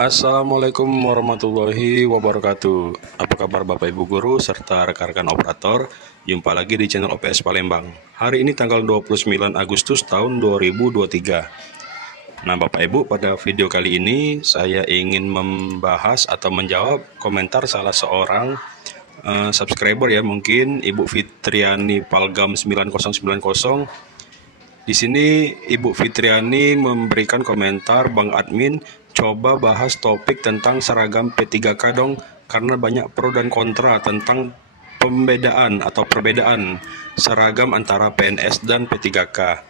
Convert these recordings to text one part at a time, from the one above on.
Assalamualaikum warahmatullahi wabarakatuh. Apa kabar Bapak Ibu Guru serta rekan-rekan operator? Jumpa lagi di channel OPS Palembang. Hari ini tanggal 29 Agustus tahun 2023. Nah Bapak Ibu, pada video kali ini saya ingin membahas atau menjawab komentar salah seorang subscriber ya, mungkin Ibu Fitriani Palgam 9090. Di sini Ibu Fitriani memberikan komentar, "Bang Admin, coba bahas topik tentang seragam P3K dong, karena banyak pro dan kontra tentang pembedaan atau perbedaan seragam antara PNS dan P3K."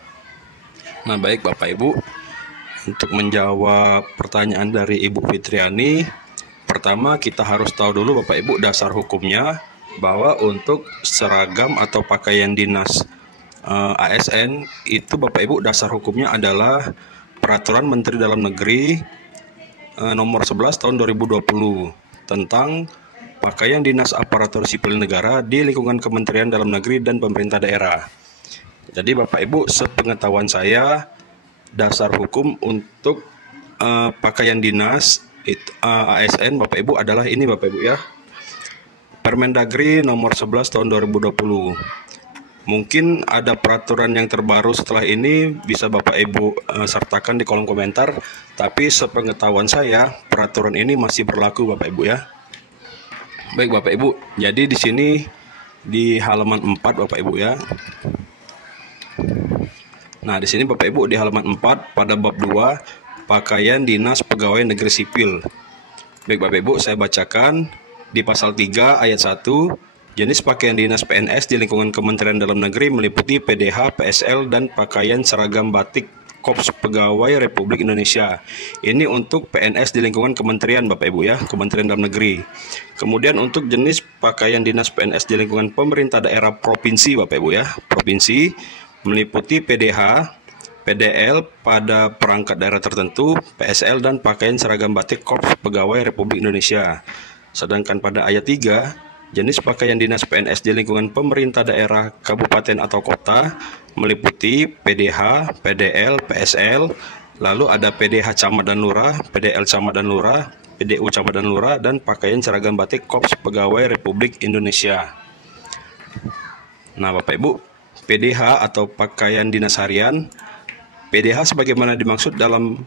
Nah baik Bapak Ibu, untuk menjawab pertanyaan dari Ibu Fitriani, pertama kita harus tahu dulu Bapak Ibu dasar hukumnya, bahwa untuk seragam atau pakaian dinas ASN itu Bapak Ibu dasar hukumnya adalah Peraturan Menteri Dalam Negeri nomor 11 tahun 2020 tentang pakaian dinas aparatur sipil negara di lingkungan Kementerian Dalam Negeri dan pemerintah daerah. Jadi Bapak Ibu, sepengetahuan saya dasar hukum untuk pakaian dinas ASN Bapak Ibu adalah ini Bapak Ibu ya, Permendagri nomor 11 tahun 2020. Mungkin ada peraturan yang terbaru setelah ini, bisa Bapak Ibu sertakan di kolom komentar. Tapi sepengetahuan saya peraturan ini masih berlaku Bapak Ibu ya. Baik Bapak Ibu, jadi di sini di halaman 4 Bapak Ibu ya. Nah, di sini Bapak Ibu di halaman 4 pada bab 2 pakaian dinas pegawai negeri sipil. Baik Bapak Ibu, saya bacakan di pasal 3 ayat 1. Jenis pakaian dinas PNS di lingkungan Kementerian Dalam Negeri meliputi PDH, PSL, dan pakaian seragam batik Korps Pegawai Republik Indonesia. Ini untuk PNS di lingkungan kementerian Bapak Ibu ya, Kementerian Dalam Negeri. Kemudian untuk jenis pakaian dinas PNS di lingkungan pemerintah daerah provinsi Bapak Ibu ya, provinsi meliputi PDH, PDL pada perangkat daerah tertentu, PSL, dan pakaian seragam batik Korps Pegawai Republik Indonesia. Sedangkan pada ayat 3, jenis pakaian dinas PNS di lingkungan pemerintah daerah, kabupaten atau kota meliputi PDH, PDL, PSL, lalu ada PDH Camat dan Lurah, PDL Camat dan Lurah, PDU Camat dan Lurah, dan pakaian seragam batik Korps Pegawai Republik Indonesia. Nah Bapak Ibu, PDH atau pakaian dinas harian, PDH sebagaimana dimaksud dalam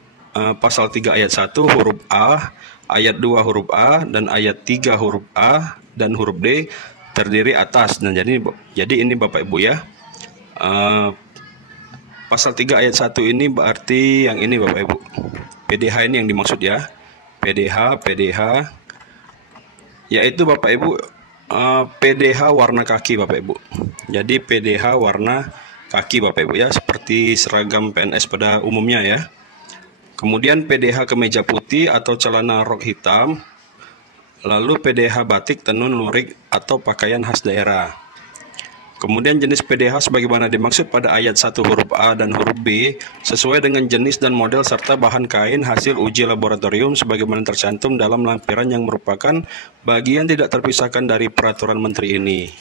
pasal 3 ayat 1 huruf A, ayat 2 huruf A, dan ayat 3 huruf A dan huruf D terdiri atas. Nah jadi ini Bapak Ibu ya, pasal 3 ayat 1 ini berarti yang ini Bapak Ibu, PDH ini yang dimaksud ya, PDH yaitu Bapak Ibu PDH warna kaki Bapak Ibu. Jadi PDH warna kaki Bapak Ibu ya, seperti seragam PNS pada umumnya ya. Kemudian PDH kemeja putih atau celana rok hitam. Lalu PDH batik tenun lurik atau pakaian khas daerah. Kemudian jenis PDH sebagaimana dimaksud pada ayat 1 huruf A dan huruf B sesuai dengan jenis dan model serta bahan kain hasil uji laboratorium sebagaimana tercantum dalam lampiran yang merupakan bagian tidak terpisahkan dari peraturan menteri ini.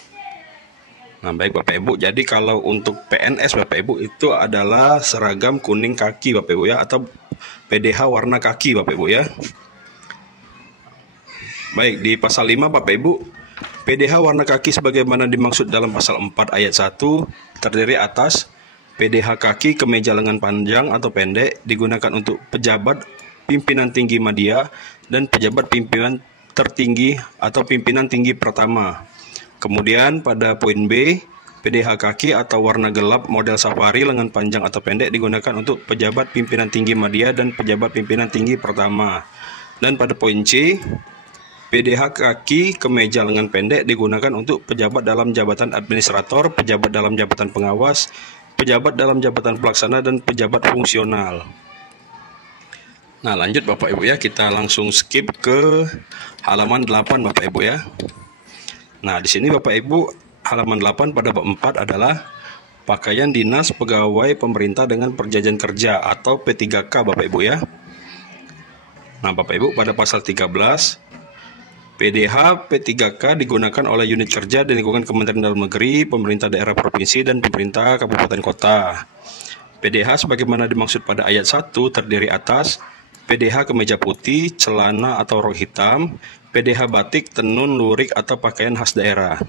Nah baik Bapak Ibu, jadi kalau untuk PNS Bapak Ibu itu adalah seragam kuning kaki Bapak Ibu ya, atau PDH warna kaki Bapak Ibu ya. Baik, di pasal 5 Bapak Ibu, PDH warna kaki sebagaimana dimaksud dalam pasal 4 ayat 1 terdiri atas PDH kaki kemeja lengan panjang atau pendek digunakan untuk pejabat pimpinan tinggi media dan pejabat pimpinan tertinggi atau pimpinan tinggi pertama. Kemudian pada poin B, PDH kaki atau warna gelap model safari lengan panjang atau pendek digunakan untuk pejabat pimpinan tinggi media dan pejabat pimpinan tinggi pertama. Dan pada poin C, PDH kaki kemeja lengan pendek digunakan untuk pejabat dalam jabatan administrator, pejabat dalam jabatan pengawas, pejabat dalam jabatan pelaksana, dan pejabat fungsional. Nah lanjut Bapak Ibu ya, kita langsung skip ke halaman 8 Bapak Ibu ya. Nah di sini Bapak Ibu halaman 8 pada bab 4 adalah pakaian dinas pegawai pemerintah dengan perjanjian kerja atau P3K Bapak Ibu ya. Nah Bapak Ibu pada pasal 13, PDH P3K digunakan oleh unit kerja di lingkungan Kementerian Dalam Negeri, pemerintah daerah provinsi, dan pemerintah kabupaten kota. PDH sebagaimana dimaksud pada ayat 1 terdiri atas PDH kemeja putih, celana atau rok hitam, PDH batik, tenun, lurik atau pakaian khas daerah.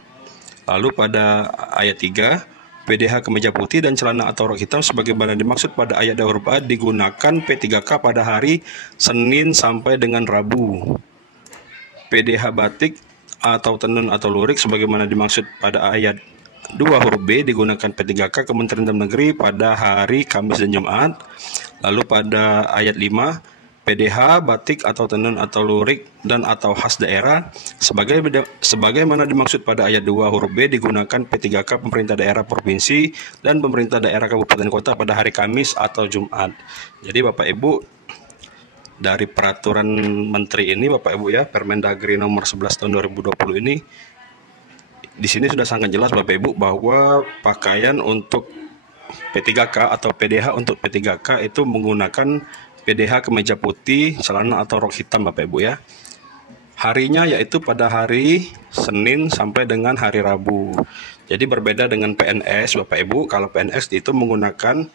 Lalu pada ayat 3, PDH kemeja putih dan celana atau rok hitam sebagaimana dimaksud pada ayat 2 huruf A digunakan P3K pada hari Senin sampai dengan Rabu. PDH batik atau tenun atau lurik sebagaimana dimaksud pada ayat 2 huruf B digunakan P3K Kementerian Dalam Negeri pada hari Kamis dan Jumat. Lalu pada ayat 5, PDH batik atau tenun atau lurik dan atau khas daerah sebagaimana dimaksud pada ayat 2 huruf B digunakan P3K pemerintah daerah provinsi dan pemerintah daerah kabupaten kota pada hari Kamis atau Jumat. Jadi Bapak Ibu, dari peraturan menteri ini Bapak Ibu ya, Permendagri nomor 11 tahun 2020 ini, di sini sudah sangat jelas Bapak Ibu bahwa pakaian untuk P3K atau PDH untuk P3K itu menggunakan PDH kemeja putih, celana atau rok hitam Bapak Ibu ya. Harinya yaitu pada hari Senin sampai dengan hari Rabu. Jadi berbeda dengan PNS Bapak Ibu. Kalau PNS itu menggunakan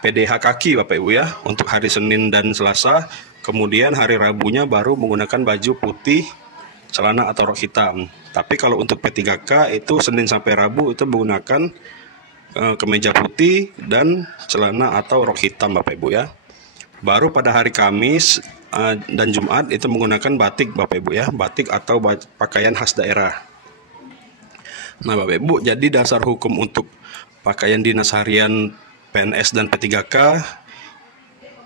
PDH kaki Bapak Ibu ya untuk hari Senin dan Selasa, kemudian hari Rabunya baru menggunakan baju putih, celana atau rok hitam. Tapi kalau untuk P3K itu Senin sampai Rabu itu menggunakan kemeja putih dan celana atau rok hitam Bapak Ibu ya. Baru pada hari Kamis dan Jumat itu menggunakan batik Bapak Ibu ya, batik atau pakaian khas daerah. Nah Bapak Ibu, jadi dasar hukum untuk pakaian dinas harian PNS dan P3K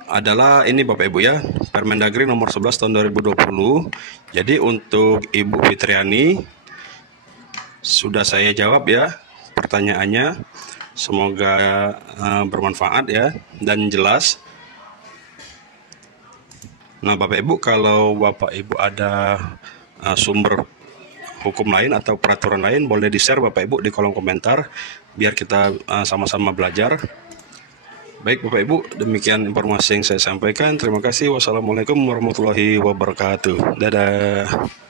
adalah ini Bapak Ibu ya, Permendagri nomor 11 tahun 2020. Jadi untuk Ibu Fitriani sudah saya jawab ya pertanyaannya. Semoga bermanfaat ya dan jelas. Nah Bapak Ibu, kalau Bapak Ibu ada sumber hukum lain atau peraturan lain, boleh di-share Bapak Ibu di kolom komentar biar kita sama-sama belajar. Baik Bapak Ibu, demikian informasi yang saya sampaikan. Terima kasih. Wassalamualaikum warahmatullahi wabarakatuh. Dadah.